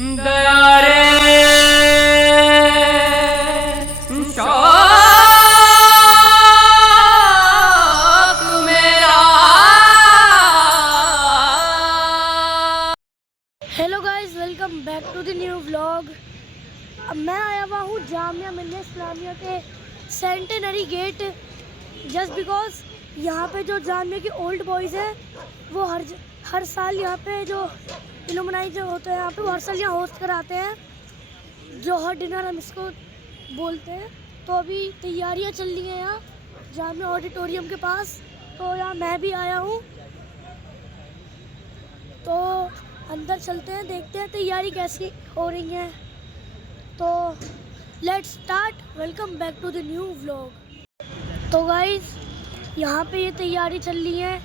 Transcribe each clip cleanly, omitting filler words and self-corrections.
दया रे शौक मेरा। Hello guys, welcome back to the new vlog. अब मैं आया हुआ हूँ जामिया मिल्लिया इस्लामिया के सेंटेनरी गेट, जस्ट बिकॉज यहाँ पे जो जामिया के ओल्ड बॉयज़ हैं वो हर साल यहाँ पे जो इल्लुमिनाई जो होता है यहाँ पे वो हर साल यहाँ होस्ट कराते हैं, जौहर डिनर हम इसको बोलते हैं। तो अभी तैयारियाँ चल रही हैं यहाँ जामिया ऑडिटोरियम के पास, तो यहाँ मैं भी आया हूँ। तो अंदर चलते हैं, देखते हैं तैयारी कैसी हो रही है। तो let's start. Welcome back to the new vlog. तो गाइस यहाँ पे ये तैयारी चल रही है,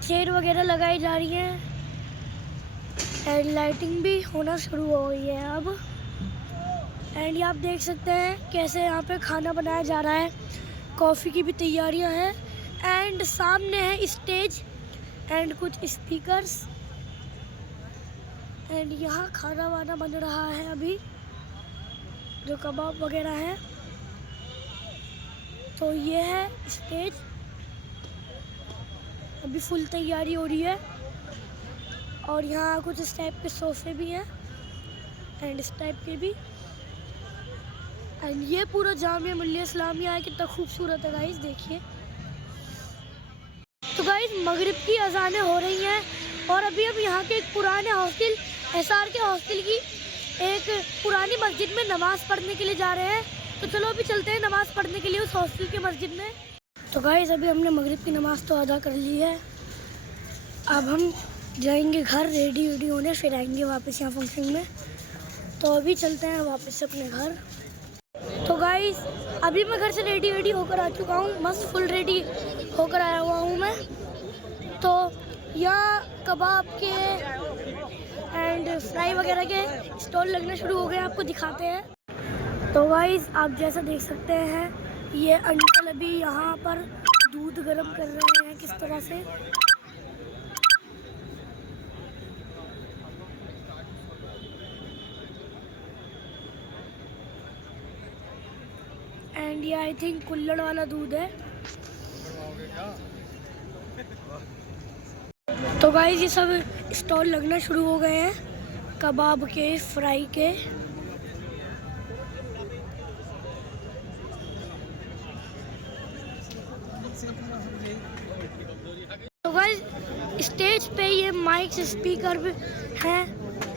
चेयर वगैरह लगाई जा रही है एंड लाइटिंग भी होना शुरू हो गई है अब। एंड ये आप देख सकते हैं कैसे यहाँ पे खाना बनाया जा रहा है, कॉफ़ी की भी तैयारियाँ हैं एंड सामने है स्टेज एंड कुछ स्पीकर्स एंड यहाँ खाना वाना बन रहा है अभी, जो कबाब वगैरह है। तो ये है स्टेज, अभी फुल तैयारी हो रही है और यहाँ कुछ इस टाइप के सोफे भी हैं एंड इस टाइप के भी। एंड ये पूरा जामिया मिल्लिया इस्लामिया है, कितना खूबसूरत है गाइस, देखिए। तो गाइस मगरिब की अजानें हो रही हैं और अभी हम यहाँ के एक पुराने हॉस्टल एसआर के हॉस्टल की एक पुरानी मस्जिद में नमाज़ पढ़ने के लिए जा रहे हैं। तो चलो अभी चलते हैं नमाज़ पढ़ने के लिए उस हॉस्टल की मस्जिद में। तो गाइस अभी हमने मगरिब की नमाज़ तो अदा कर ली है, अब हम जाएंगे घर रेडी वेडी होने, फिर आएंगे वापस यहाँ फंक्शन में। तो अभी चलते हैं वापस अपने घर। तो गाइस अभी मैं घर से रेडी वेडी होकर आ चुका हूँ, मस्त फुल रेडी होकर आया हुआ हूँ मैं। तो यहाँ कबाब के एंड फ्राई वगैरह के स्टॉल लगने शुरू हो गए, आपको दिखाते हैं। तो गाइस आप जैसा देख सकते हैं ये अंकल अभी यहाँ पर दूध गर्म कर रहे हैं किस तरह से। एंड ये आई थिंक कुल्हड़ वाला दूध है। तो गाइस ये सब स्टॉल लगना शुरू हो गए हैं कबाब के, फ्राई के। तो गाइस स्टेज पे ये माइक्स स्पीकर भी हैं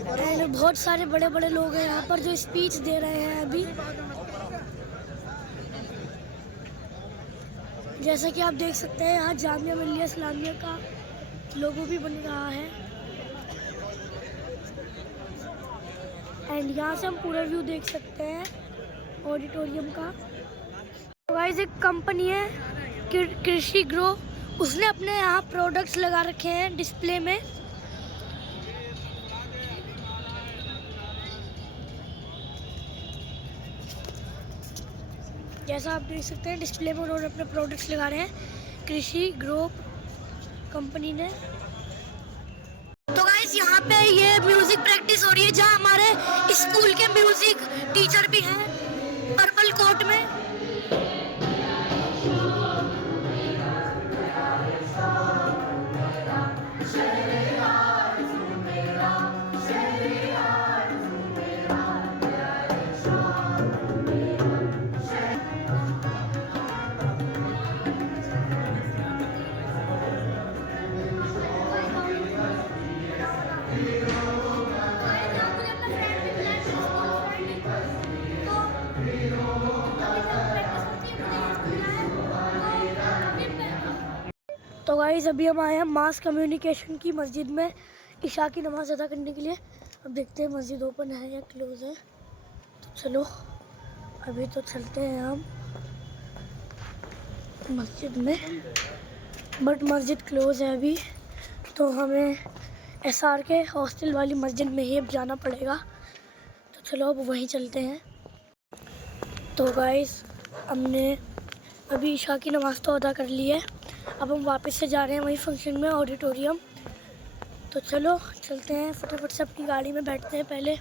एंड बहुत सारे बड़े बड़े लोग हैं यहाँ पर जो स्पीच दे रहे हैं अभी। जैसा कि आप देख सकते हैं यहाँ जामिया मिल्लिया इस्लामिया का लोगो भी बन रहा है एंड यहाँ से हम पूरा व्यू देख सकते हैं ऑडिटोरियम का। तो गाइस एक कंपनी है कृषि ग्रो, उसने अपने यहाँ प्रोडक्ट्स लगा रखे हैं डिस्प्ले में। जैसा आप देख सकते हैं डिस्प्ले में उन्होंने अपने प्रोडक्ट्स लगा रहे हैं कृषि ग्रो कंपनी ने। तो गाइस यहाँ पे ये म्यूजिक प्रैक्टिस हो रही है जहाँ हमारे स्कूल के म्यूजिक टीचर भी हैं पर्पल कोट में। तो गाइस अभी हम आए हैं मास कम्युनिकेशन की मस्जिद में इशा की नमाज़ अदा करने के लिए। अब देखते हैं मस्जिद ओपन है या क्लोज़ है। तो चलो अभी तो चलते हैं हम मस्जिद में, बट मस्जिद क्लोज़ है अभी, तो हमें एसआर के हॉस्टल वाली मस्जिद में ही अब जाना पड़ेगा। तो चलो अब वहीं चलते हैं। तो गाइस हमने अभी इशा की नमाज़ तो अदा कर ली है, अब हम वापस से जा रहे हैं वही फंक्शन में ऑडिटोरियम। तो चलो चलते हैं, फटाफट से अपनी गाड़ी में बैठते हैं पहले,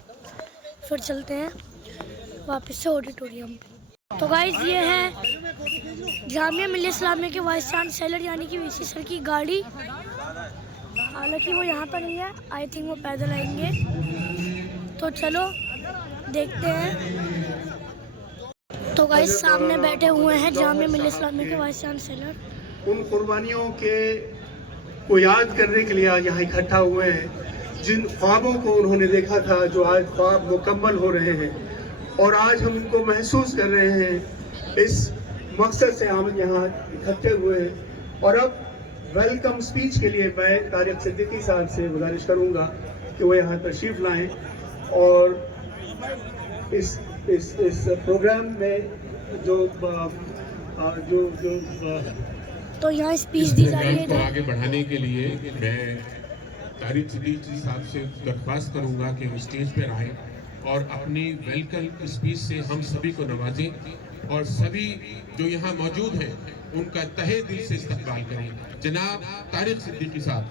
फिर चलते हैं वापस से ऑडिटोरियम। तो गाइस ये है जामिया मिल्लिया इस्लामिया के वाइस चांसलर यानी कि वीसी सर की गाड़ी। हालांकि वो यहाँ पर नहीं है, आई थिंक वो पैदल आएंगे। तो चलो देखते हैं। तो गाइस सामने बैठे हुए हैं जामिया मिल्लिया इस्लामिया के वाइस चांसलर। उन कुर्बानियों के को याद करने के लिए आज यहाँ इकट्ठा हुए हैं, जिन ख्वाबों को उन्होंने देखा था, जो आज ख्वाब मुकम्मल हो रहे हैं और आज हम इनको महसूस कर रहे हैं। इस मकसद से हम यहाँ इकट्ठे हुए हैं। और अब वेलकम स्पीच के लिए मैं तारिक सिद्दीकी साहब से गुजारिश करूँगा कि वो यहाँ तशरीफ़ लाएँ और इस प्रोग्राम में जो तो यहाँ स्पीच दी जा रही को है। आगे बढ़ाने के लिए मैं तारिक सिद्दीकी साहब से दरख्वास्त करूंगा कि वो स्टेज पर आए और अपनी वेलकम स्पीच से हम सभी को नवाजें और सभी जो यहाँ मौजूद हैं उनका तहे दिल से इस्तकबाल करें। जनाब तारिक सिद्दीकी साहब।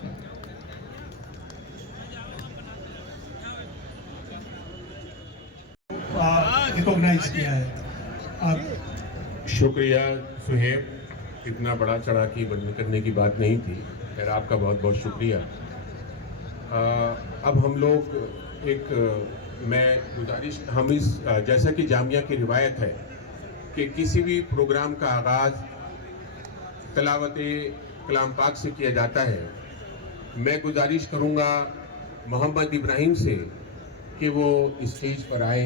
रिकॉग्नाइज किया है। शुक्रिया सुहेब, इतना बड़ा चढ़ा की बंद करने की बात नहीं थी। खैर आपका बहुत बहुत शुक्रिया। अब हम लोग मैं गुजारिश, हम इस जैसा कि जामिया की रिवायत है कि किसी भी प्रोग्राम का आगाज़ तिलावत कलाम पाक से किया जाता है। मैं गुजारिश करूँगा मोहम्मद इब्राहिम से कि वो स्टेज पर आए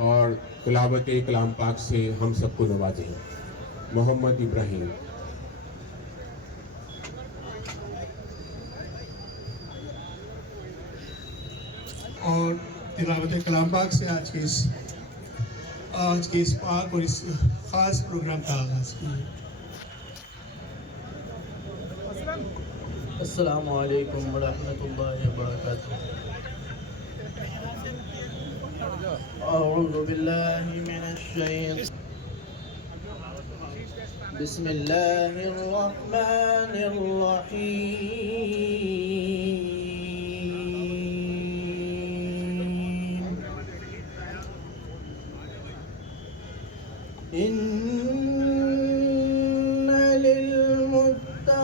और तिलावत कलाम पाक से हम सबको नवाजें। मोहम्मद इब्राहिम। और तिलावत कलाम पाक से आज के इस पाक और इस ख़ास प्रोग्राम का आगाज़ किया। अस्सलामु अलैकुम व रहमतुल्लाहि व बरकातुहू। अऊज़ु बिल्लाहि मिनश शैतानिर बिस्मिल्लाहिर रहमानिर रहीम। इन्ना लिलमुत्तक़ीना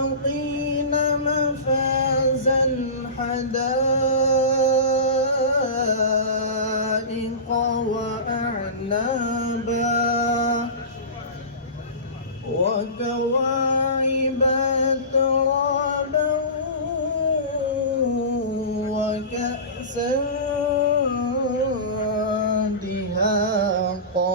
मफ़ाज़न हदाइक़ व अअनाबा व कवाइब अतराबा व कअसन दिहाक़ा।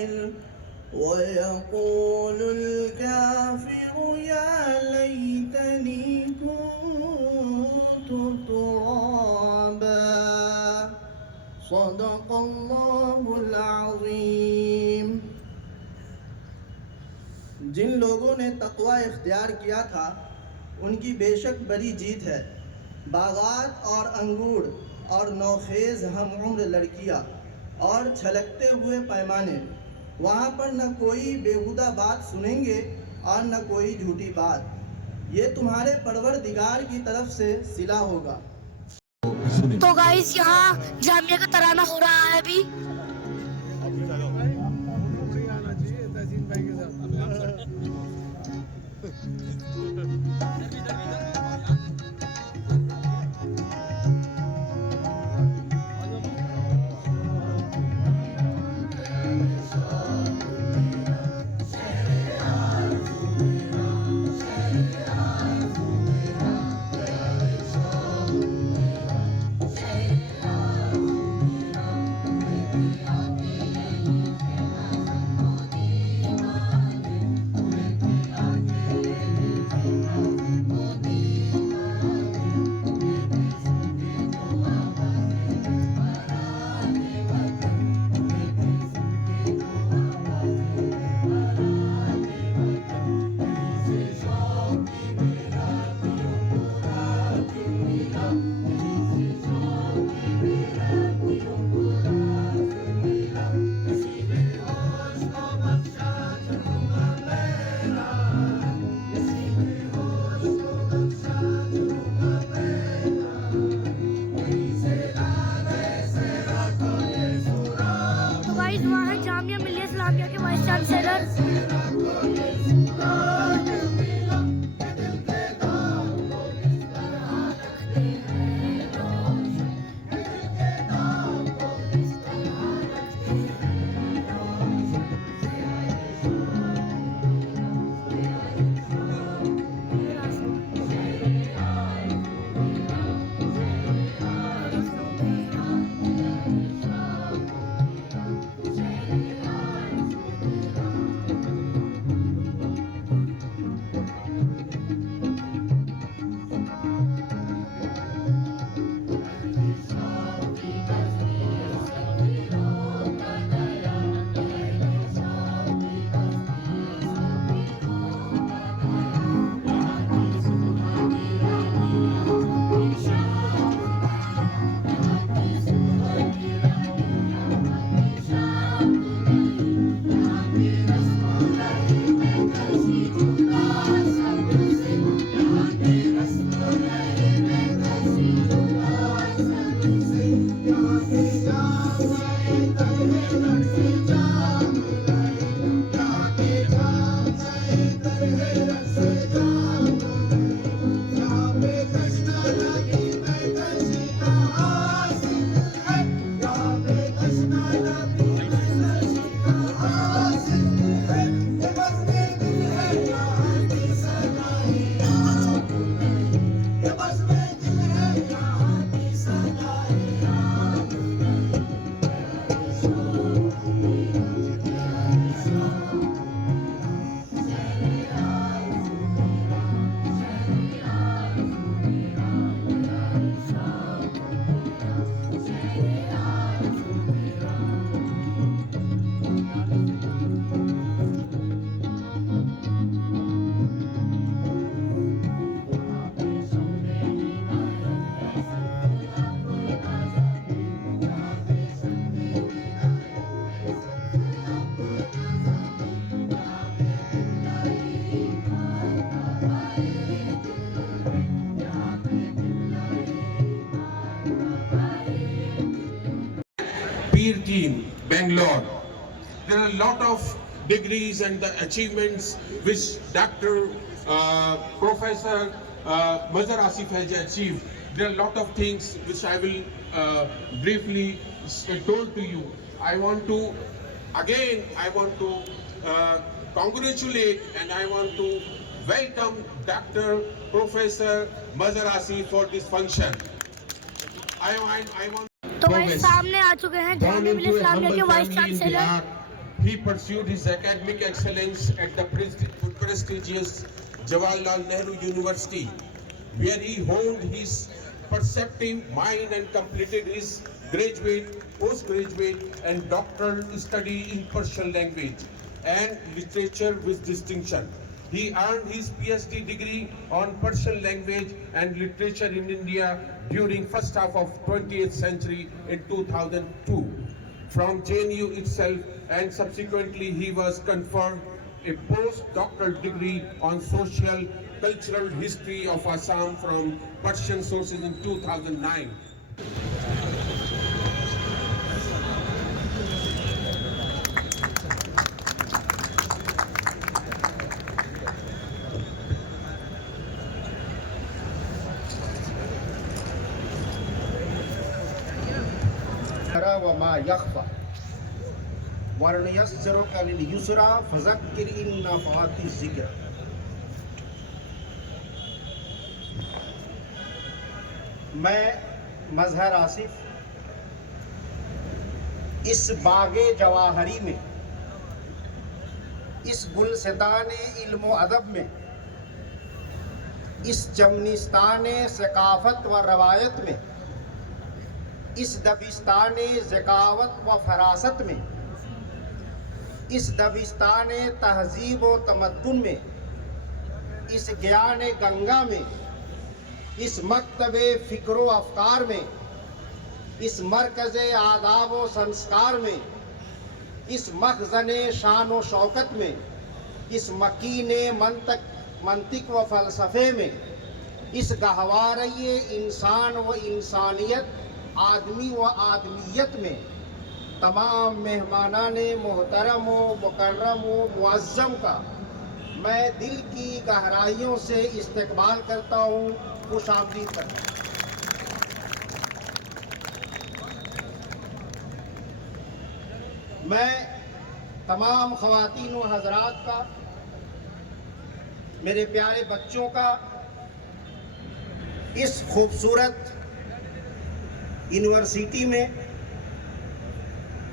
आखिर वयक़ूलुल काफ़िरु या लैतनी कुन्तु तुराबा सदक़ल्लाहुल अज़ीम। जिन लोगों ने तक़वा इख्तियार किया था उनकी बेशक बड़ी जीत है। बागात और अंगूर और नौखेज़ हम उम्र लड़कियाँ और छलकते हुए पैमाने, वहाँ पर न कोई बेहुदा बात सुनेंगे और न कोई झूठी बात। ये तुम्हारे परवरदिगार की तरफ से सिला होगा। तो गाइस यहाँ जामिया का तराना हो रहा है अभी। Peer team, Bangalore. There are a lot of degrees and the achievements which Dr. Professor Mazhar Asif has achieved. There are a lot of things which I will briefly told to you. I want to congratulate and I want to welcome Dr. Professor Mazhar Asif for this function. I want तो भाई सामने आ चुके हैं जामिया मिलिया इस्लामिया के vice chancellor he pursued his academic excellence at the prestigious Jawaharlal Nehru University, where he honed his perceptive mind and completed his graduate, postgraduate and doctoral study in Persian language and literature with distinction. He earned his PhD degree on Persian language and literature in India during first half of 20th century in 2002 from JNU itself, and subsequently he was conferred a postdoctoral degree on social cultural history of Assam from Persian sources in 2009. वमा यख्फा वरनयस्सरुका लिल-युस्रा फज़क्किर इन नफ़अति ज़िक्र। मैं मज़हर आसिफ इस बागे जवाहरी में, इस गुलसिताने इल्म व अदब में, इस चमनिस्ताने सकाफ़त व रवायत में, इस दबिस्ताने ज़कावत व फरासत में, इस दबिस्ताने तहज़ीब व तमद्दुन में, इस ज्ञान गंगा में, इस मकतबे फ़िक्र व अफ़कार में, इस मरकज़ आदाब व संस्कार में, इस मखज़ने शान व शौकत में, इस मकीने मंतिक व फ़लसफ़े में, इस गहवारे इंसान व इंसानियत, आदमी व आदमियत में तमाम मेहमानाने मोहतरम व मुकर्रम व मुअज़्ज़म का मैं दिल की गहराइयों से इस्तक़बाल करता हूँ, खुशामदीद करता हूँ। मैं तमाम ख़वातीन व हज़रात का, मेरे प्यारे बच्चों का इस खूबसूरत यूनिवर्सिटी में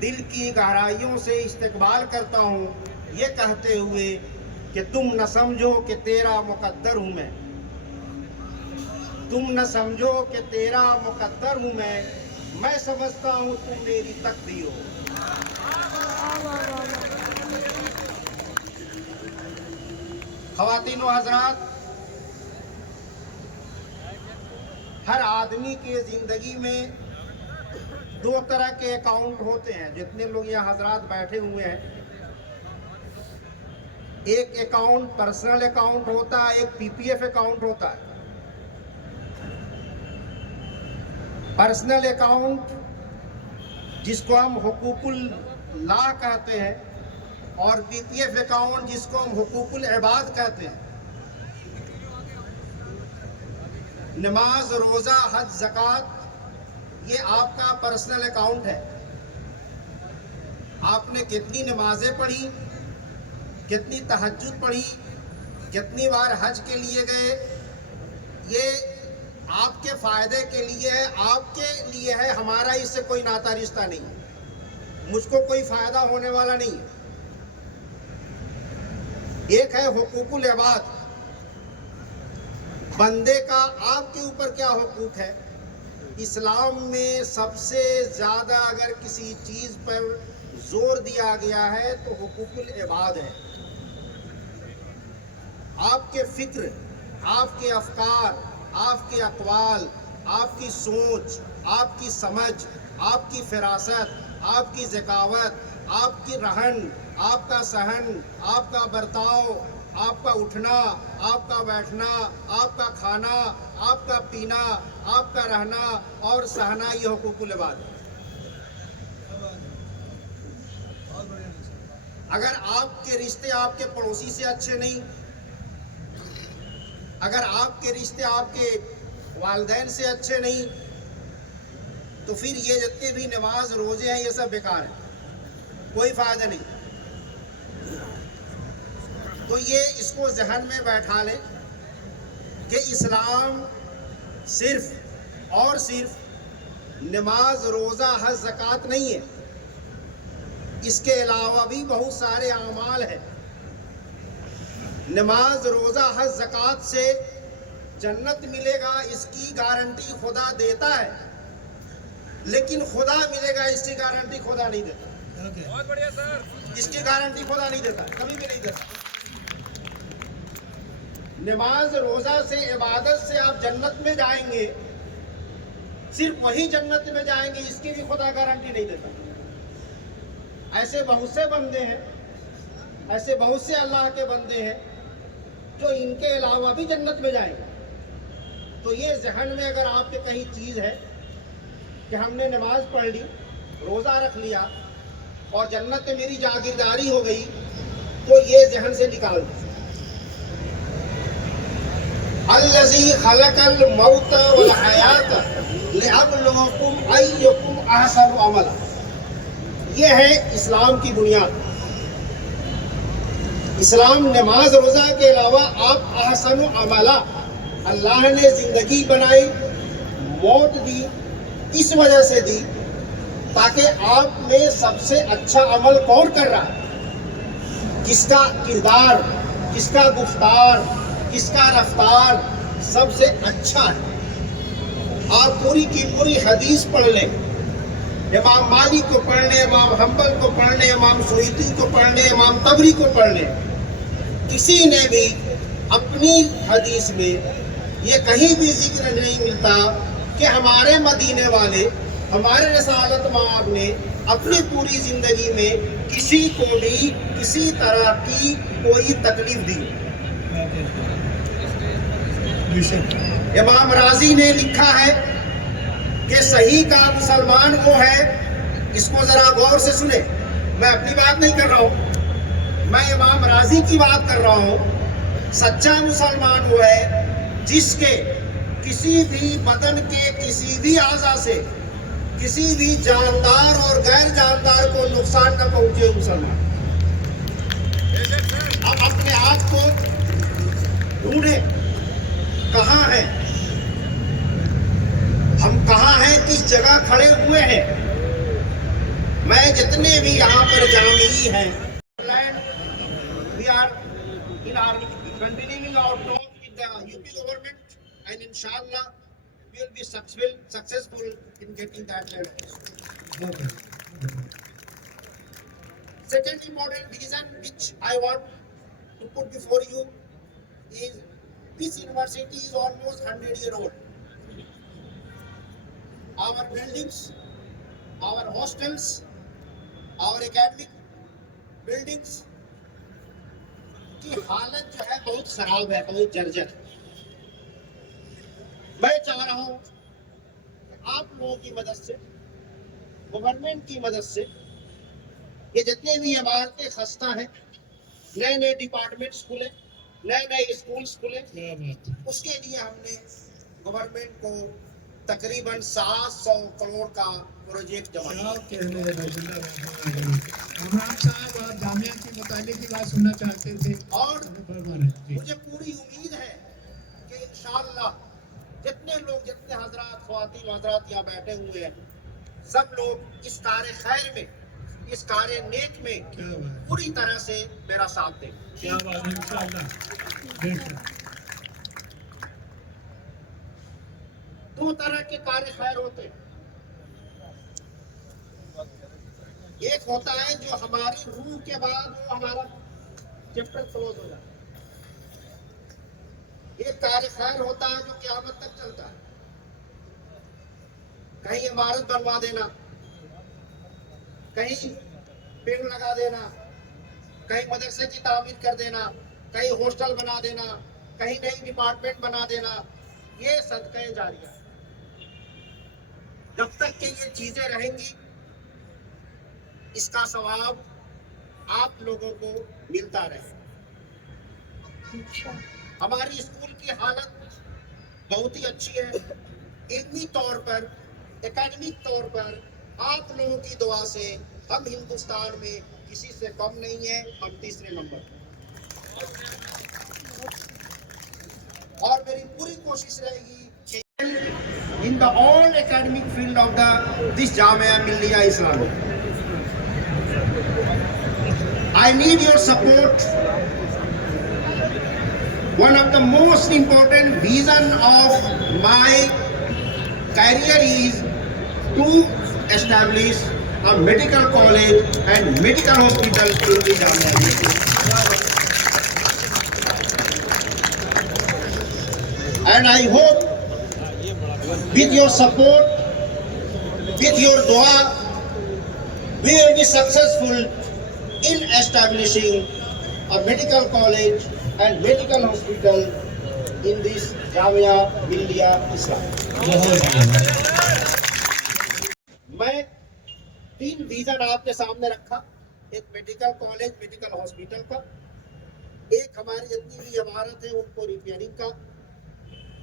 दिल की गहराइयों से इस्तक़बाल करता हूँ, ये कहते हुए कि तुम न समझो कि तेरा मुक़द्दर हूँ मैं, तुम न समझो कि तेरा मुक़द्दर हूँ मैं समझता हूँ तुम मेरी तकदीर हो। ख़वातीन व हज़रात, हर आदमी के ज़िंदगी में दो तरह के अकाउंट होते हैं। जितने लोग यहाँ हजरात बैठे हुए हैं, एक अकाउंट पर्सनल अकाउंट होता है, एक पीपीएफ अकाउंट होता है। पर्सनल अकाउंट जिसको हम हुकूकुल ला कहते हैं, और पीपीएफ अकाउंट जिसको हम हुकूकुल इबाद कहते हैं। नमाज, रोज़ा, हज, ज़कात, ये आपका पर्सनल अकाउंट है। आपने कितनी नमाजें पढ़ी, कितनी तहज्जुद पढ़ी, कितनी बार हज के लिए गए, ये आपके फ़ायदे के लिए है, आपके लिए है। हमारा इससे कोई नाता रिश्ता नहीं है, मुझको कोई फ़ायदा होने वाला नहीं है। एक है हुकूकुल इबाद, बंदे का आपके ऊपर क्या हुकूक है। इस्लाम में सबसे ज़्यादा अगर किसी चीज़ पर जोर दिया गया है तो हुकूकुल इबाद है। आपके फ़िक्र, आपके अफ़कार, आपके अक़वाल, आपकी सोच, आपकी समझ, आपकी फ़िरासत, आपकी ज़कावत, आपकी रहन, आपका सहन, आपका बर्ताव, आपका उठना, आपका बैठना, आपका खाना, आपका पीना, आपका रहना और सहना, ये हुकूकुल इबाद है। अगर आपके रिश्ते आपके पड़ोसी से अच्छे नहीं, अगर आपके रिश्ते आपके वालिदैन से अच्छे नहीं, तो फिर ये जितने भी नमाज रोज़े हैं ये सब बेकार हैं, कोई फ़ायदा नहीं। तो ये इसको जहन में बैठा लें कि इस्लाम सिर्फ़ और सिर्फ नमाज, रोज़ा, हज, ज़कात नहीं है। इसके अलावा भी बहुत सारे अमाल हैं। नमाज, रोज़ा, हज, ज़कात से जन्नत मिलेगा इसकी गारंटी खुदा देता है, लेकिन खुदा मिलेगा इसकी गारंटी खुदा नहीं देता। बहुत बढ़िया सर। इसकी गारंटी खुदा नहीं देता, कभी भी नहीं देता। नमाज, रोज़ा से, इबादत से आप जन्नत में जाएंगे, सिर्फ वही जन्नत में जाएंगे, इसकी भी खुदा गारंटी नहीं देता। ऐसे बहुत से बंदे हैं, ऐसे बहुत से अल्लाह के बंदे हैं जो इनके अलावा भी जन्नत में जाएंगे। तो ये जहन में अगर आपके कहीं चीज़ है कि हमने नमाज पढ़ ली, रोज़ा रख लिया और जन्नत में मेरी जागीरदारी हो गई, तो ये जहन से निकाल दो। अल्लज़ी खलक़ल मौत वल हयात लियब्लुवकुम अय्युकुम अहसनु अमला। ये है इस्लाम की बुनियाद। इस्लाम नमाज, रोज़ा के अलावा आप अहसनु अमला, अल्लाह ने ज़िंदगी बनाई, मौत दी, इस वजह से दी ताकि आप में सबसे अच्छा अमल कौन कर रहा है, किसका किरदार, किसका गुफ्तार, किसका रफ्तार सबसे अच्छा है। आप पूरी की पूरी हदीस पढ़ लें, इमाम मालिक को पढ़ लें, इमाम हम्बल को पढ़ लें, इमाम सुयूती को पढ़ लें, इमाम तबरी को पढ़ लें, किसी ने भी अपनी हदीस में ये कहीं भी जिक्र नहीं मिलता कि हमारे मदीने वाले, हमारे रसालत माब ने अपनी पूरी जिंदगी में किसी को भी किसी तरह की कोई तकलीफ दी। इमाम राजी ने लिखा है कि सही का मुसलमान वो है, इसको जरा गौर से सुने, मैं अपनी बात नहीं कर रहा हूँ, मैं इमाम राजी की बात कर रहा हूँ। सच्चा मुसलमान वो है जिसके किसी भी बदन के किसी भी आज़ा से किसी भी जानदार और गैर जानदार को नुकसान न पहुंचे मुसलमान। अब अपने आप को ढूंढे, कहाँ है हम, कहाँ हैं, किस जगह खड़े हुए हैं। मैं जितने भी यहाँ पर जामिई हैं, we are in our continuing our talk with the UP government, and inshallah we will be successful in getting that level. Second important reason which I want to put before you is this university is almost 100-year-old. Our buildings, our hostels, our academic buildings की हालत जो है बहुत खराब है, बहुत जर्जर। मैं चाह रहा हूं आप लोगों की मदद से, गवर्नमेंट की मदद से, ये जितने भी इमारतें खस्ता हैं, नए नए डिपार्टमेंट्स खुले, नए नए स्कूल्स खुले, उसके लिए हमने गवर्नमेंट को तकरीबन 700 करोड़ का प्रोजेक्ट जमा किया। इमरान साहब और जामिया के मुताले की बात सुनना चाहते थे, और मुझे पूरी उम्मीद है कि इंशाअल्लाह जितने लोग, जितने हजरात, ख्वातीन हजरात यहाँ बैठे हुए हैं, सब लोग इस कार्य खैर में, इस कार्य नेक में पूरी तरह से मेरा साथ दें। क्या बात है, इंशाअल्लाह। दो तरह के कार्य खैर होते हैं, एक होता है जो हमारी रूह के बाद वो हमारा चैप्टर क्लोज हो जाता है, एक कार्य खैर होता है जो क़यामत तक चलता है। कहीं इमारत बनवा देना, कहीं पेड़ लगा देना, कहीं मदरसे की तामीर कर देना, कहीं हॉस्टल बना देना, कहीं नई डिपार्टमेंट बना देना, ये सदक़े जारिया। जब तक कि ये चीजें रहेंगी, इसका सवाब आप लोगों को मिलता रहे। हमारी स्कूल की हालत बहुत ही अच्छी है, इल्मी तौर पर, एकेडमिक तौर पर आप लोगों की दुआ से हम हिंदुस्तान में किसी से कम नहीं है, हम तीसरे नंबर। और मेरी पूरी कोशिश रहेगी in the all academic field of this Jamia Millia Islamic. I need your support. One of the most important vision of my career is to establish a medical college and medical hospital in the Jamia. And I hope with your support, with your dua, we will be successful in establishing a medical college and medical hospital in this Jamia Millia Islam. मैं 3 vision आपके सामने रखा, एक medical college medical hospital का, एक हमारी जितनी भी इमारत है उनको रिपेयरिंग का,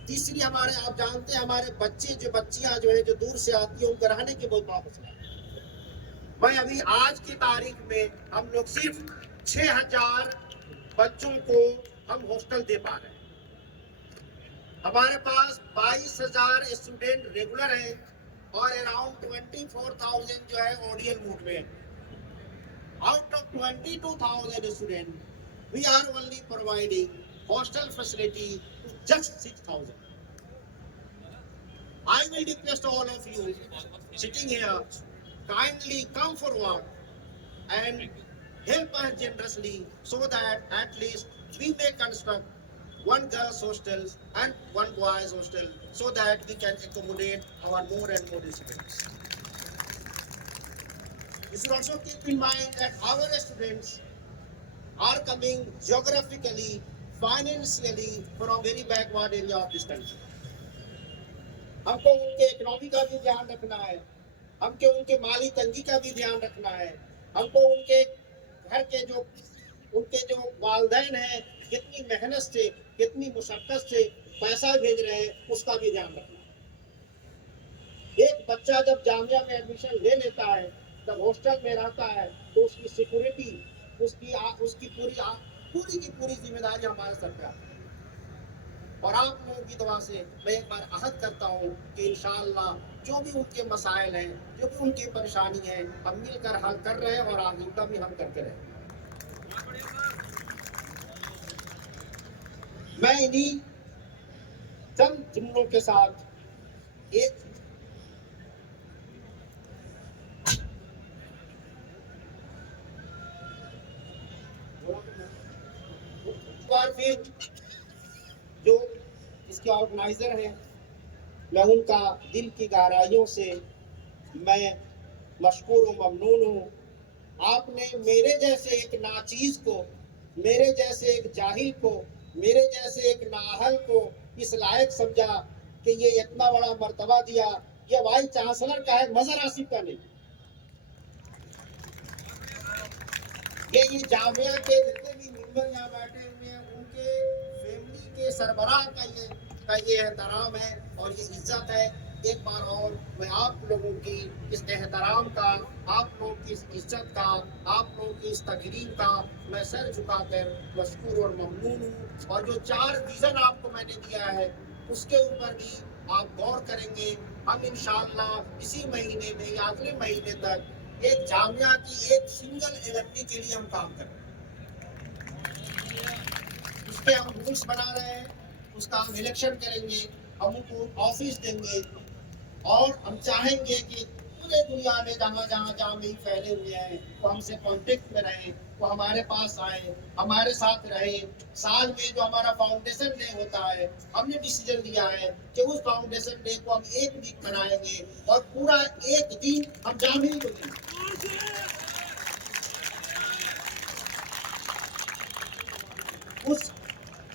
तीसरी हमारे आप जानते हैं हमारे बच्चियां जो है जो दूर से आती है उनका रहने की बहुत बड़ा मसला है। मैं अभी आज की तारीख में हम लोग सिर्फ 6000 बच्चों को हम हॉस्टल दे पा रहे हैं। हमारे पास 22000 स्टूडेंट रेगुलर हैं और अराउंड 24,000 जो है ऑडियल मोड में है। Out of 22,000 student we are only providing hostel facility to just 6,000. I will request all of you sitting here, kindly come forward and help us generously so that at least we may construct one girls hostel and one boys hostel so that we can accommodate our more and more students. You should also keep in mind that our students are coming geographically, financially from very backward area of this country. हमको उनके economy का भी ध्यान रखना है, हमको उनके माली तंगी का भी ध्यान रखना है, हमको उनके घर के जो वालिदैन हैं कितनी मेहनत से कितनी मुशक्कत से पैसा भेज रहे हैं उसका भी ध्यान रखना है। एक बच्चा जब जामिया में एडमिशन ले लेता है, जब हॉस्टल में रहता है तो उसकी सिक्योरिटी उसकी पूरी की पूरी जिम्मेदारी हमारे सर पे आती है। और आप लोगों की दुआ से मैं एक बार अहद करता हूँ कि इंशाअल्लाह जो भी उनके मसाइल हैं, जो भी उनकी परेशानी है, हम मिलकर हल कर रहे हैं और आइंदा भी हम करते रहें। मैं इन्हीं चंद जुमलों के साथ एक बार फिर जो इसके ऑर्गेनाइजर हैं मैं उनका दिल की गहराइयों से मैं मशकूर और ममनून हूँ। आपने मेरे जैसे एक नाचीज को, मेरे जैसे एक जाहिल को, मेरे जैसे एक नाअहल को इस लायक समझा कि ये इतना बड़ा मर्तबा दिया। ये वाइस चांसलर का है, मजहर आसिफ का नहीं। ये जामिया के जितने भी मेंबर यहाँ बैठे हुए हैं उनके फैमिली के सरबराह का ये एहतराम है और ये इज्जत है। एक बार और मैं आप लोगों की इस एहतराम का, आप लोगों की इस इज्जत का, आप लोगों की इस तकरीम का मैं सर झुकाकर मशकूर और ममनून हूँ। और जो 4 विज़न आपको मैंने दिया है उसके ऊपर भी आप गौर करेंगे। हम इंशाअल्लाह इसी महीने में या अगले महीने तक एक जामिया की एक सिंगल एलएमडी के लिए हम काम करें। उसके हम रूल्स बना रहे हैं, उसका हम इलेक्शन करेंगे, हम उनको ऑफिस देंगे और हम चाहेंगे कि पूरे दुनिया में जहाँ जहाँ जामी फैले हुए हैं वो हमसे कांटेक्ट में रहें, वो हमारे पास आए, हमारे साथ रहे। साल में जो हमारा फाउंडेशन डे होता है हमने डिसीजन लिया है कि उस फाउंडेशन डे को हम 1 वीक मनाएंगे और पूरा 1 दिन हम जामी को देंगे। उस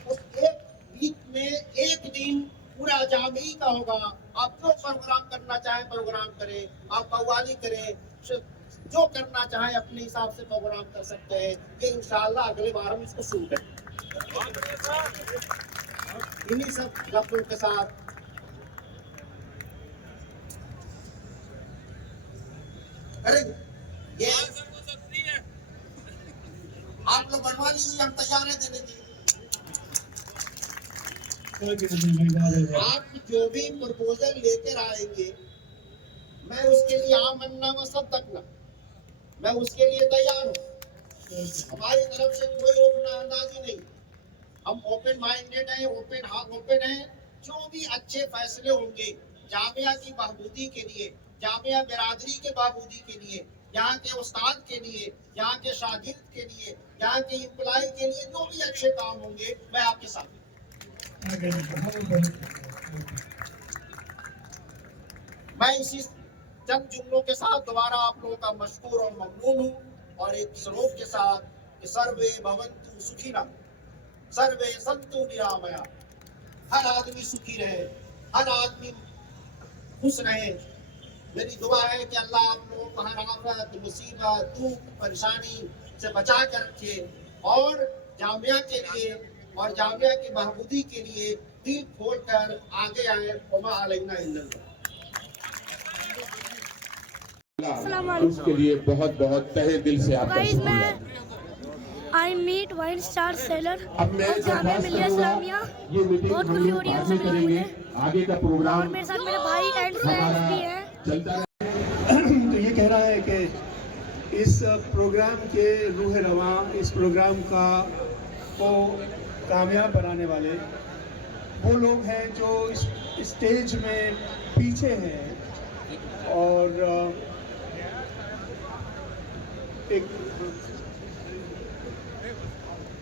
1 वीक में 1 दिन पूरा जामी का होगा। आप जो प्रोग्राम करना चाहे प्रोग्राम करें, आप कव्वाली करें, जो करना चाहे अपने हिसाब से प्रोग्राम कर सकते हैं। ये इंशाअल्लाह अगले बार हम इसको शुरू करें। इन्हीं सब लफ्ज़ों के साथ करेंगे। ये आप लोग बनवा लीजिए, हम तैयार हैं देने के लिए। आप जो भी प्रपोजल लेकर आएंगे मैं उसके लिए आमन्ना व सद्दक़ना, मैं उसके लिए तैयार हूँ। हमारी तरफ से कोई रोकना अंदाजी नहीं, हम ओपन माइंडेड हैं, ओपन हैं। जो भी अच्छे फैसले होंगे जामिया की बहबूदी के लिए, जामिया बिरादरी के बहबूदी के लिए, यहाँ के उस्ताद के लिए, यहाँ के शागिर्द के लिए, यहाँ के इम्प्लाई के लिए, जो भी अच्छे काम होंगे मैं आपके साथ हूं। मैं इसी चंद जुमलों के साथ दोबारा आप लोगों का मशकूर और ममनून हूँ और एक श्लोक के साथ कि सर्वे भवन्तु सुखिनः सर्वे सन्तु निरामया, हर आदमी सुखी रहे, हर आदमी खुश रहे। मेरी दुआ है कि अल्लाह आप लोगों को हर आफत, मुसीबत, दुख, परेशानी से बचा कर रखे और जामिया के लिए और जामिया की बहबूदी के लिए दिल खोल कर आगे आए। वमा अलैना इल्लल्लाह। उसके लिए बहुत बहुत तहे दिल से आपका गाइस शुक्रिया। मैं आई मीट वाइन स्टार सेलर अब मैं और जामिया मिलिया इस्लामिया, ये मीटिंग बहुत हम खुशी हो लोग रही है बाद में उनसे करेंगे। मिलकर आगे का और प्रोग्राम मेरे साथ मेरे भाई एंड फ्रेंड्स भी हैं। चलता है। तो ये कह रहा है कि इस प्रोग्राम के रूह रवां, इस प्रोग्राम को कामयाब बनाने वाले वो लोग हैं जो इस स्टेज में पीछे हैं और एक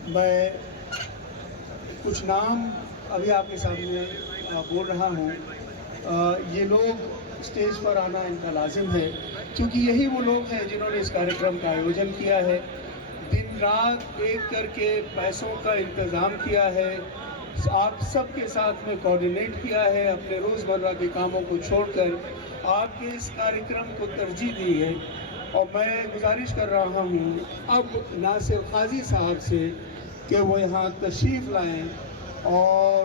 मैं कुछ नाम अभी आपके सामने बोल रहा हूँ। ये लोग स्टेज पर आना इनका लाजिम है क्योंकि यही वो लोग हैं जिन्होंने इस कार्यक्रम का आयोजन किया है, दिन रात एक करके पैसों का इंतज़ाम किया है, आप सबके साथ में कोऑर्डिनेट किया है, अपने रोज़मर्रा के कामों को छोड़कर आपके इस कार्यक्रम को तरजीह दी है। और मैं गुजारिश कर रहा हूँ अब नासिर काजी साहब से कि वो यहाँ तशरीफ़ लाएँ और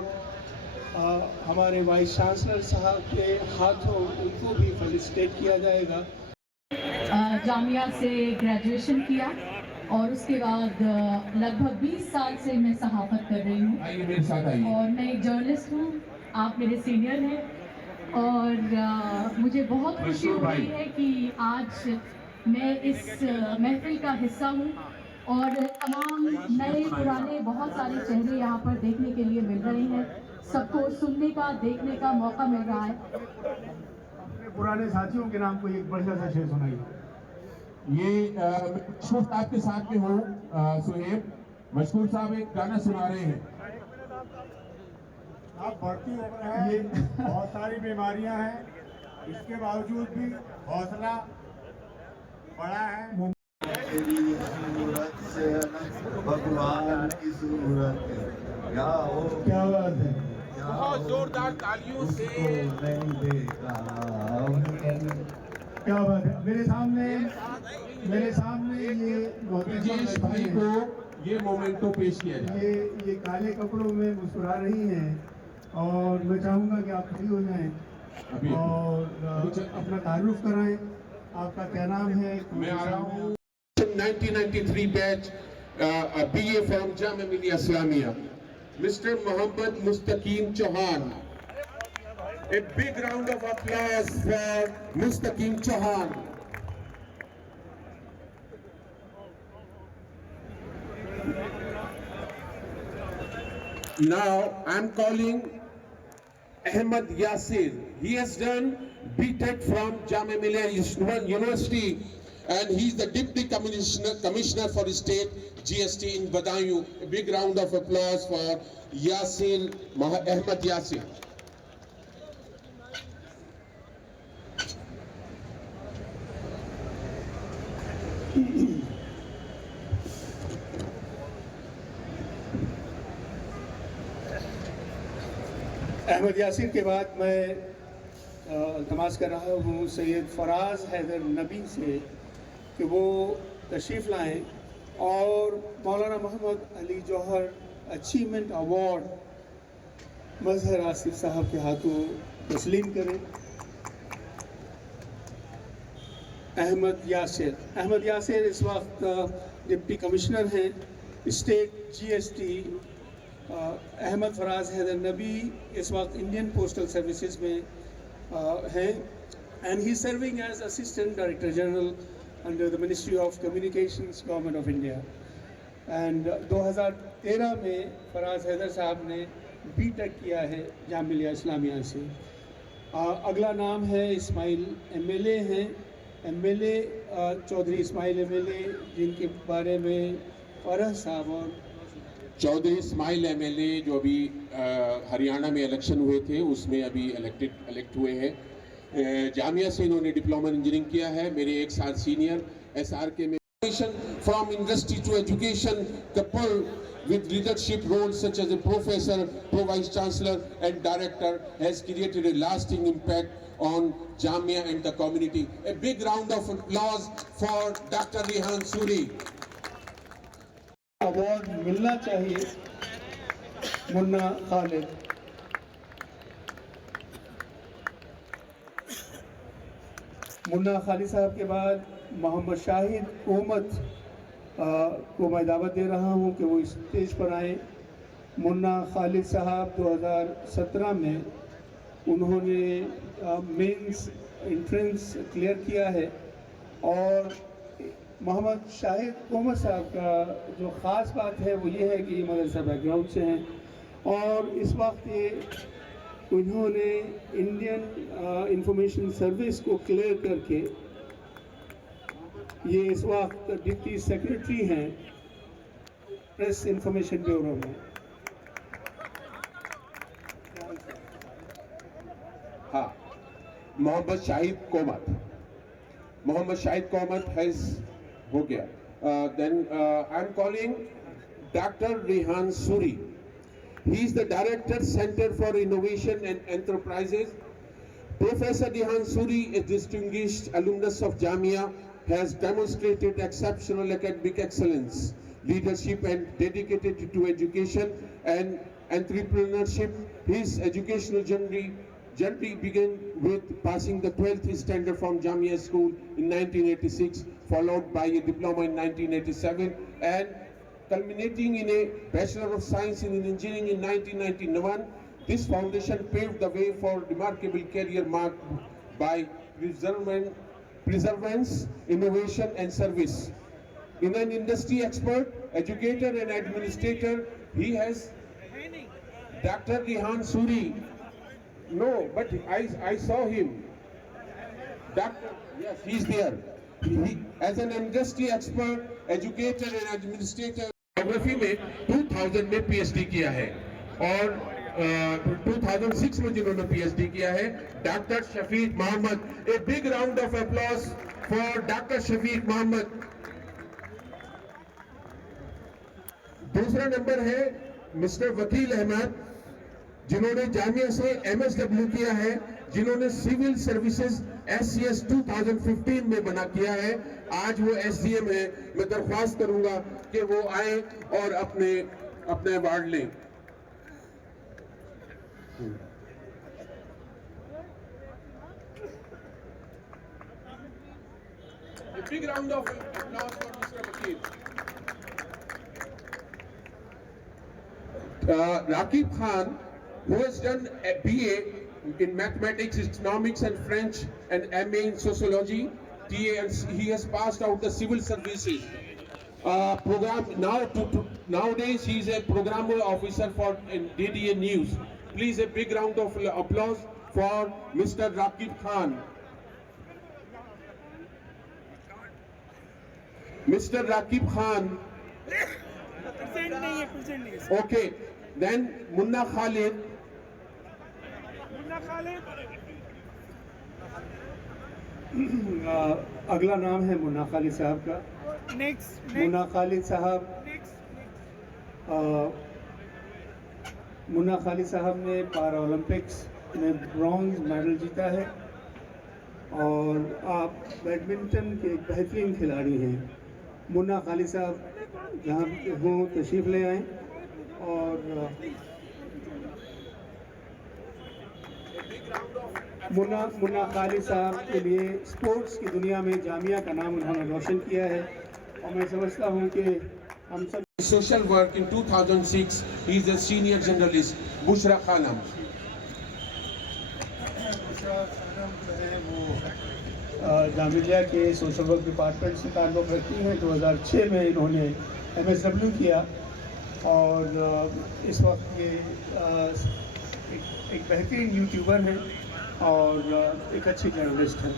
हमारे वाइस चांसलर साहब के हाथों उनको भी फेलिसिटेट किया जाएगा। जामिया से ग्रेजुएशन किया और उसके बाद लगभग 20 साल से मैं सहाफ़त कर रही हूँ आइए मेरे साथ आइए। और मैं एक जर्नलिस्ट हूँ, आप मेरे सीनियर हैं और मुझे बहुत खुशी हो रही है कि आज मैं इस महफिल का हिस्सा हूँ और तमाम नए पुराने बहुत सारे चेहरे यहाँ पर देखने के लिए मिल रहे हैं, सबको सुनने का, देखने का मौका मिल रहा है। अपने पुराने साथियों के नाम को एक बढ़िया सा शेर सुनाइए। ये मशहूर साहब के साथ में हूँ, सुहेब मशहूर साहब एक गाना सुना रहे हैं। अब बढ़ती उम्र है, बहुत सारी बीमारियां हैं, इसके बावजूद भी हौसला बड़ा है। भगवान की सूरत क्या बात है, बहुत जोरदार तालियों से नहीं देखा। क्या बात है। मेरे सामने ये ब्रजेश भाई को ये मोमेंटो पेश किया जाए। ये काले कपड़ों में मुस्कुरा रही हैं और मैं चाहूँगा कि आप खड़ी हो जाएं अभी और अपना तारुफ कराएं। आपका क्या नाम है? मैं आ रहा हूँ 1993 batch BA from Jamia Millia Islamia, Mr. Mohammad Mustaqim Chauhan. A big round of applause for Mustaqim Chauhan. Now I'm calling Ahmed Yasir. He has done BTech from Jamia Millia University and he's the Deputy Commissioner for State GST in Badaयूं. A big round of applause for Yasir, Ahmed Yasir. Ahmed Yasir के बाद मैं इल्तमास कर रहा हूँ सैयद फराज हैदर नबी से कि वो तशरीफ़ लाएँ और मौलाना मोहम्मद अली जौहर अचीवमेंट अवार्ड मजहर आसिफ साहब के हाथों तस्लीम करें। अहमद यासिर इस वक्त डिप्टी कमिश्नर हैं स्टेट GST। अहमद फराज हैदर नबी इस वक्त इंडियन पोस्टल सर्विसेज में हैं and he serving as assistant director general under the Ministry of Communications, Government of India. And 2013 में फराज हैदर साहब ने B.Tech किया है जामिया इस्लामिया से। अगला नाम है इस्माइल MLA हैं, MLA चौधरी इस्माइल MLA, जिनके बारे में फरह साहब और चौधरी इस्माइल MLA जो अभी हरियाणा में इलेक्शन हुए थे उसमें अभी इलेक्ट हुए हैं। जामिया से इन्होंने डिप्लोमा इंजीनियरिंग किया है, मेरे एक साल सीनियर SRK में। From industry to education, coupled with leadership roles such as a professor, pro-vice chancellor and director, has created a lasting impact on Jamia and the community. A big round of applause for Dr. Rehan Suri. Award मिलना चाहिए मुन्ना खालिद। मुन्ना खालिद साहब के बाद मोहम्मद शाहिद कोमत को मैं दावत दे रहा हूं कि वो इस स्टेज पर आए। मुन्ना खालिद साहब 2017 में उन्होंने मेंस एंट्रेंस क्लियर किया है और मोहम्मद शाहिद कोमत साहब का जो ख़ास बात है वो ये है कि ये मदरसा बैकग्राउंड से हैं और इस वक्त ये उन्होंने इंडियन इंफॉर्मेशन सर्विस को क्लियर करके ये इस वक्त डिप्टी सेक्रेटरी हैं प्रेस इंफॉर्मेशन ब्यूरो में। हाँ, मोहम्मद शाहिद कोमत। मोहम्मद शाहिद कोमत हैज हो गया। Then I'm calling Dr. Rehan Suri. He is the Director, Center for Innovation and Enterprises. Professor Rehan Suri, a distinguished alumnus of Jamia, has demonstrated exceptional academic excellence, leadership and dedicated to education and entrepreneurship. His educational journey began with passing the 12th standard from Jamia School in 1986, followed by a diploma in 1987 and culminating in a Bachelor of Science in Engineering in 1991. This foundation paved the way for remarkable career marked by perseverance, innovation and service. In an industry expert, educator and administrator, he has Dr. Rehan Suri. No, but I saw him. Doctor, yes, he's there. He, as an industry expert, educator and administrator, geography में 2000 में PhD किया है और 2006 में जिन्होंने PhD किया है doctor Shafiq Mohammad. A big round of applause for Dr. Shafiq Mohammad. दूसरा नंबर है मिस्टर वकील अहमद, जिन्होंने जामिया से MSW किया है, जिन्होंने सिविल सर्विसेज SCS 2015 में बना किया है। आज वो SDM है। मैं दरख्वास्त करूंगा कि वो आए और अपने अवार्ड लें। A big round of applause for Mr. Vakil. Raqib Khan, who has done a BA in mathematics, economics and French and MA in sociology, TA, and he has passed out the civil services program. Nowadays he is a programmer officer for DDA News. Please a big round of applause for Mr. Raqib Khan. Mr. Raqib Khan. Okay, then Munna Khalid. अगला नाम है मुन्ना खालिद साहब का। मुन्ना खालिद साहब मुन्ना खालिद साहब ने पारा Olympics में ब्रॉन्ज मेडल जीता है और आप बैडमिंटन के एक बेहतरीन खिलाड़ी हैं। मुन्ना खालिद साहब जहाँ हों तशरीफ़ ले आएँ और मुन्ना खालिद साहब के लिए स्पोर्ट्स की दुनिया में जामिया का नाम उन्होंने रोशन किया है और मैं समझता हूँ कि हम सब Social work in 2006. He is a senior journalist. Bushra Khanam. Bushra Khanam जो है वो जामिया के सोशल वर्क डिपार्टमेंट से ताल्लुक़ रखती हैं। 2006 में इन्होंने MSW किया और इस वक्त ये एक बेहतरीन यूट्यूबर हैं और एक अच्छी जर्नलिस्ट हैं।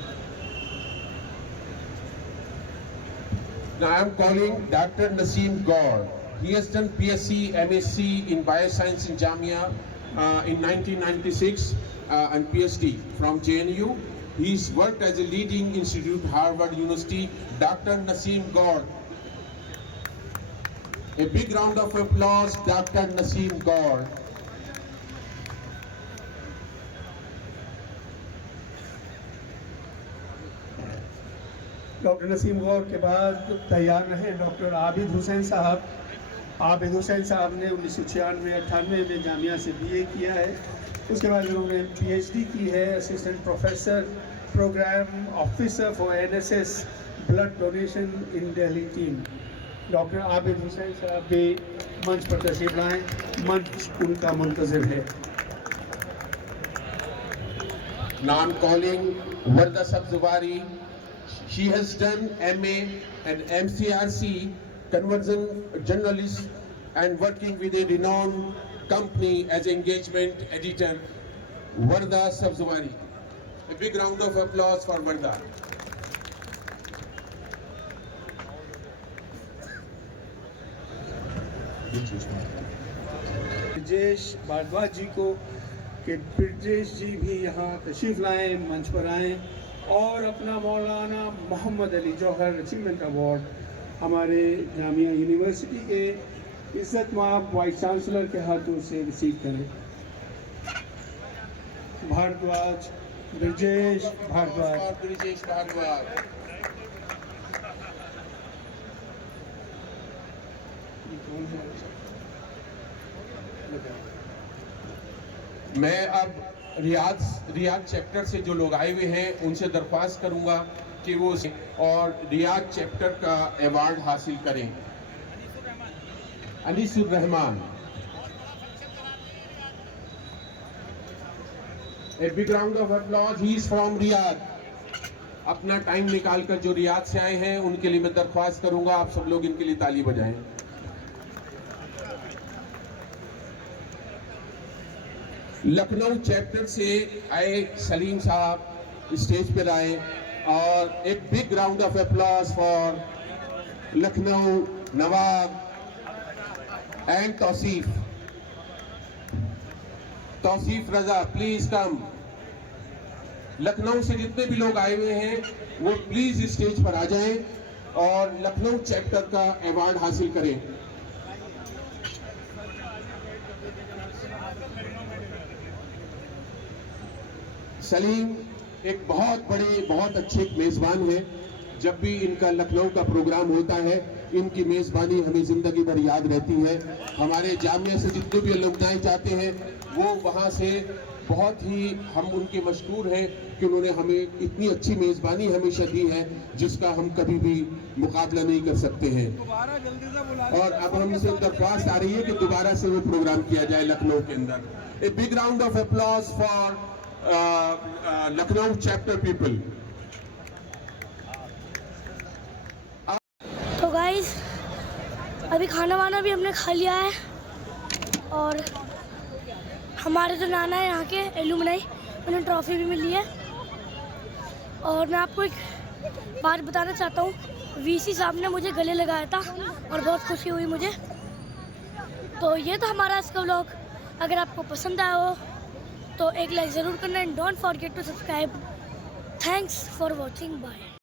Now I am calling Dr. Naseem Gaur. He has done PSc, MSc in Bioscience in Jamia in 1996 and PhD from JNU. He's worked as a leading institute, Harvard University. Dr. Naseem Gaur. A big round of applause, Dr. Naseem Gaur. Doctor Naseem Gaur के बाद तैयार रहे doctor Abid Hussain साहब। आबिद हुसैन साहब ने 1996-98 में जामिया से BA किया है। उसके बाद उन्होंने PhD की है, assistant professor programme officer for NSS blood donation in Delhi team. Doctor Abid Hussain sahab भी मंच पर तशरीफ लाएँ, मंच उनका मुंतज़िर है। Now I'm calling Warda Sabzuwari. She has done MA and MCRC, conversion journalist, and working with a renowned company as engagement editor. Warda Sabzuwari. A big round of applause for Warda. Brajesh Bhardwaj जी को कि ब्रजेश जी भी यहाँ तशरीफ़ लाएँ, मंच पर आएँ और अपना मौलाना मोहम्मद अली जौहर अचीवमेंट अवार्ड हमारे जामिया यूनिवर्सिटी के इज़्ज़तमाब वाइस चांसलर के हाथों से रिसीव करें। भारद्वाज, ब्रजेश भारद्वाज। ब्रजेश भारद्वाज। मैं अब रियाद चैप्टर से जो लोग आए हुए हैं उनसे दरख्वास्त करूंगा कि वो और रियाद चैप्टर का अवार्ड हासिल करें। Anisur Rahman. A big round of applause. He is from Riyadh. अपना टाइम निकालकर जो रियाद से आए हैं उनके लिए मैं दरख्वास्त करूंगा आप सब लोग इनके लिए ताली बजाएं। लखनऊ चैप्टर से आए सलीम साहब स्टेज पर आए और एक big round of applause for Lucknow, Nawab and Tauseef Raza. Please come. Lucknow से जितने भी लोग आए हुए हैं वो प्लीज स्टेज पर आ जाएं और लखनऊ चैप्टर का अवार्ड हासिल करें। सलीम एक बहुत बड़े, बहुत अच्छे मेज़बान हैं। जब भी इनका लखनऊ का प्रोग्राम होता है इनकी मेज़बानी हमें ज़िंदगी भर याद रहती है। हमारे जामिया से जितने भी अलुमनाई जाते हैं वो वहाँ से बहुत ही हम उनके मशकूर हैं कि उन्होंने हमें इतनी अच्छी मेज़बानी हमेशा दी है जिसका हम कभी भी मुकाबला नहीं कर सकते हैं। और अब हमसे दरख्वास्त आ रही है कि दोबारा से वो प्रोग्राम किया जाए लखनऊ के अंदर। A big round of applause for Lucknow chapter people. तो गाइस अभी खाना वाना भी हमने खा लिया है और हमारे जो नाना है यहाँ के एलुमनाई उन्हें ट्रॉफी भी मिली है। और मैं आपको एक बात बताना चाहता हूँ, VC साहब ने मुझे गले लगाया था और बहुत खुशी हुई मुझे। तो ये था हमारा आज का व्लॉग। अगर आपको पसंद आया हो तो एक लाइक ज़रूर करना and don't forget to subscribe. Thanks for watching. Bye.